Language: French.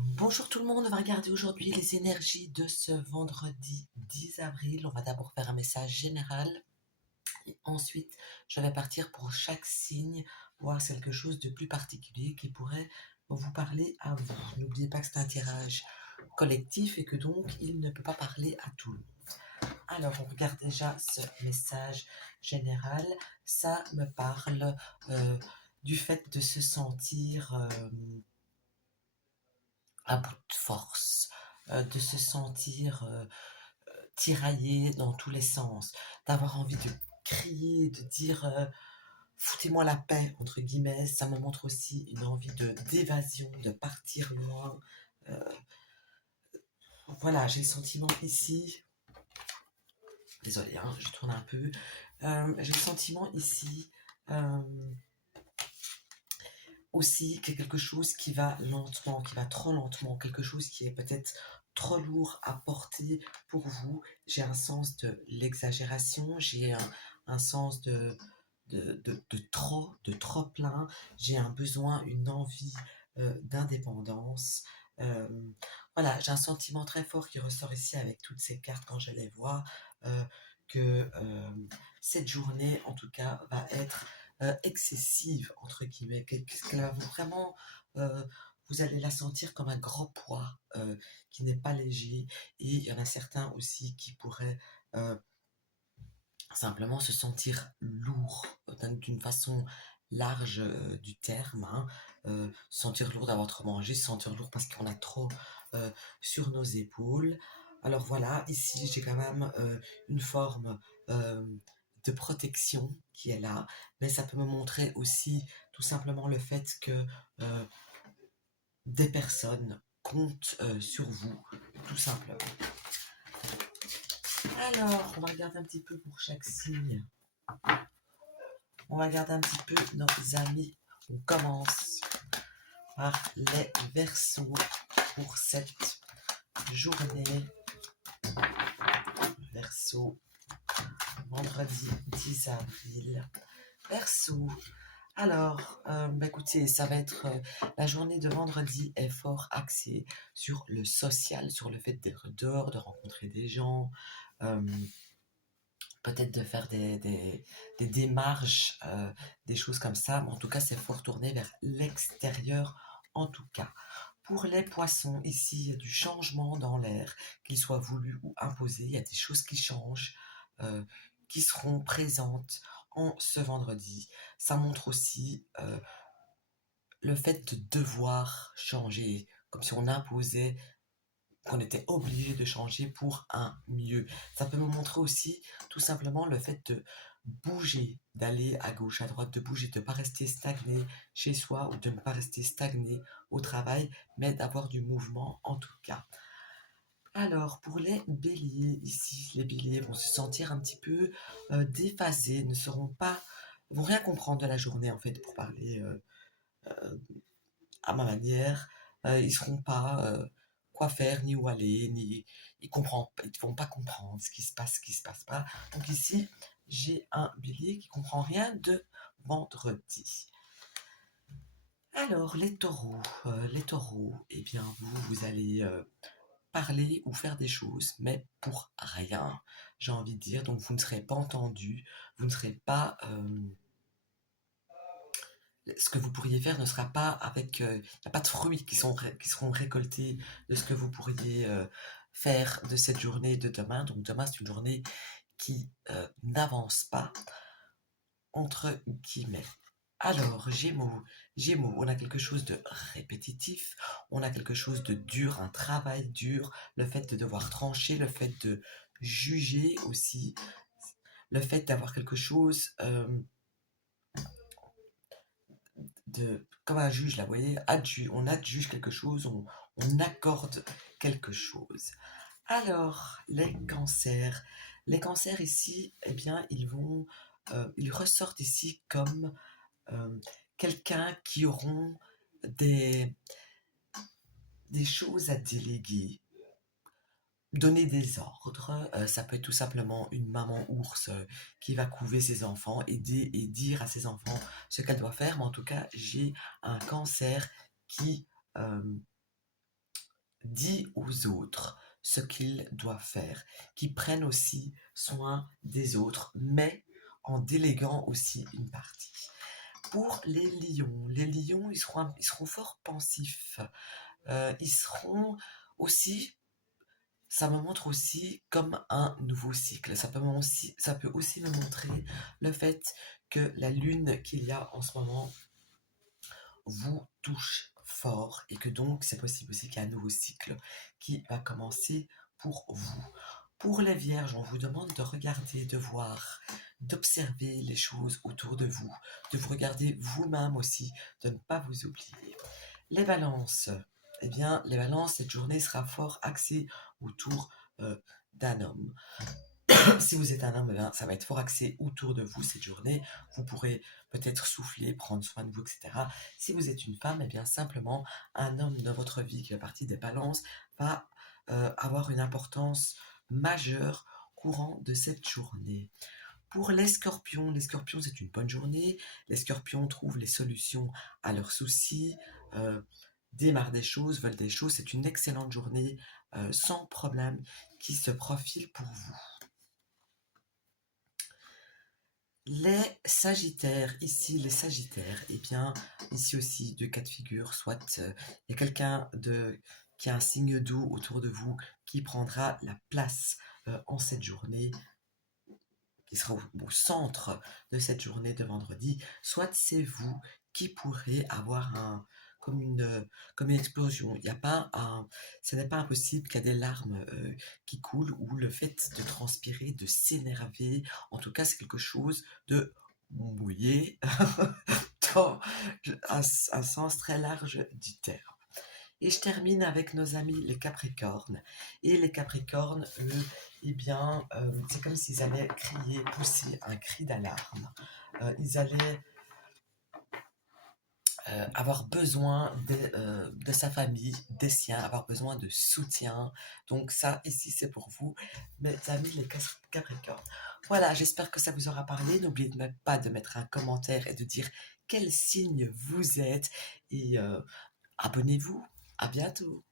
Bonjour tout le monde, on va regarder aujourd'hui les énergies de ce vendredi 10 avril. On va d'abord faire un message général et ensuite je vais partir pour chaque signe, voir quelque chose de plus particulier qui pourrait vous parler à vous. N'oubliez pas que c'est un tirage collectif et que donc il ne peut pas parler à tout le monde. Alors on regarde déjà ce message général. Ça me parle du fait de se sentir à bout de force, de se sentir tiraillé dans tous les sens, d'avoir envie de crier, de dire foutez-moi la paix, entre guillemets. Ça me montre aussi une envie d'évasion, de partir loin. Euh, voilà, j'ai le sentiment ici, désolé, hein, je tourne un peu, j'ai le sentiment ici euh, aussi qu'il y a quelque chose qui va lentement, qui va trop lentement, quelque chose qui est peut-être trop lourd à porter pour vous. J'ai un sens de l'exagération, j'ai un sens de trop plein, j'ai un besoin, une envie d'indépendance. Euh, voilà, j'ai un sentiment très fort qui ressort ici avec toutes ces cartes quand je les vois, euh, que cette journée, en tout cas, va être excessive, entre guillemets, qu'elle va vraiment, euh, vous allez la sentir comme un gros poids qui n'est pas léger, et il y en a certains aussi qui pourraient simplement se sentir lourd d'une façon large du terme, hein. Se sentir lourd d'avoir trop mangé, se sentir lourd parce qu'on a trop euh, sur nos épaules. Alors voilà, ici j'ai quand même une forme euh, de protection qui est là, mais ça peut me montrer aussi tout simplement le fait que euh, des personnes comptent sur vous, tout simplement. Alors, on va regarder un petit peu pour chaque signe. On va regarder un petit peu nos amis. On commence par les Verseaux pour cette journée. Verseau, vendredi 10 avril. Verseau. Alors, écoutez, ça va être la journée de vendredi est fort axée sur le social, sur le fait d'être dehors, de rencontrer des gens, euh, peut-être de faire des démarches, des choses comme ça, mais en tout cas, c'est fort tourné vers l'extérieur, en tout cas. Pour les poissons, ici, il y a du changement dans l'air, qu'il soit voulu ou imposé. Il y a des choses qui changent, euh, qui seront présentes en ce vendredi. Ça montre aussi le fait de devoir changer, comme si on imposait qu'on était obligé de changer pour un mieux. Ça peut me montrer aussi tout simplement le fait de bouger, d'aller à gauche, à droite, de bouger, de ne pas rester stagné chez soi ou de ne pas rester stagné au travail, mais d'avoir du mouvement en tout cas. Alors, pour les béliers, ici, les béliers vont se sentir un petit peu déphasés, ne seront pas, vont rien comprendre de la journée en fait, pour parler euh, à ma manière. Ils seront pas quoi faire, ni où aller, ni ils vont pas comprendre ce qui se passe pas. Donc ici, j'ai un bélier qui comprend rien de vendredi. Alors, les taureaux, eh bien, vous allez parler ou faire des choses, mais pour rien, j'ai envie de dire. Donc, vous ne serez pas entendu, vous ne serez pas ce que vous pourriez faire ne sera pas avec... Il n'y a pas de fruits qui seront récoltés de ce que vous pourriez faire de cette journée de demain. Donc demain, c'est une journée qui n'avance pas, entre guillemets. Alors, Gémeaux, on a quelque chose de répétitif, on a quelque chose de dur, un travail dur, le fait de devoir trancher, le fait de juger aussi, le fait d'avoir quelque chose comme un juge, là, vous voyez, on adjuge quelque chose, on accorde quelque chose. Alors, les cancers ici, eh bien, ils ressortent ici comme euh, quelqu'un qui auront des, des choses à déléguer, donner des ordres. Ça peut être tout simplement une maman ours qui va couver ses enfants, aider et dire à ses enfants ce qu'elle doit faire. Mais en tout cas, j'ai un cancer qui, euh, dit aux autres ce qu'ils doivent faire, qui prennent aussi soin des autres, mais en déléguant aussi une partie. Pour les lions, ils seront fort pensifs. Ils seront aussi, ça me montre aussi comme un nouveau cycle. Ça peut aussi me montrer le fait que la lune qu'il y a en ce moment vous touche fort et que donc c'est possible aussi qu'il y ait un nouveau cycle qui va commencer pour vous. Pour les vierges, on vous demande de regarder, de voir, d'observer les choses autour de vous, de vous regarder vous-même aussi, de ne pas vous oublier. Les balances, eh bien, les balances, cette journée sera fort axée autour d'un homme. Si vous êtes un homme, ben, ça va être fort axé autour de vous cette journée. Vous pourrez peut-être souffler, prendre soin de vous, etc. Si vous êtes une femme, eh bien simplement, un homme dans votre vie qui fait partie des balances va avoir une importance majeure courant de cette journée. Pour les scorpions, c'est une bonne journée. Les scorpions trouvent les solutions à leurs soucis, euh, démarrent des choses, veulent des choses. C'est une excellente journée sans problème qui se profile pour vous. Les sagittaires, ici les sagittaires, eh bien, ici aussi deux cas de figure, soit il y a quelqu'un qui a un signe d'eau autour de vous qui prendra la place en cette journée, qui sera au centre de cette journée de vendredi, soit c'est vous qui pourrez avoir comme une explosion. Il y a pas ce n'est pas impossible qu'il y ait des larmes qui coulent ou le fait de transpirer, de s'énerver. En tout cas, c'est quelque chose de mouillé dans un sens très large du terme. Et je termine avec nos amis les Capricornes. Et les Capricornes, eux, eh bien, c'est comme s'ils allaient crier, pousser un cri d'alarme. Ils allaient avoir besoin de sa famille, des siens, avoir besoin de soutien. Donc ça, ici, c'est pour vous, mes amis les Capricornes. Voilà, j'espère que ça vous aura parlé. N'oubliez pas de mettre un commentaire et de dire quel signe vous êtes. Et abonnez-vous. À bientôt.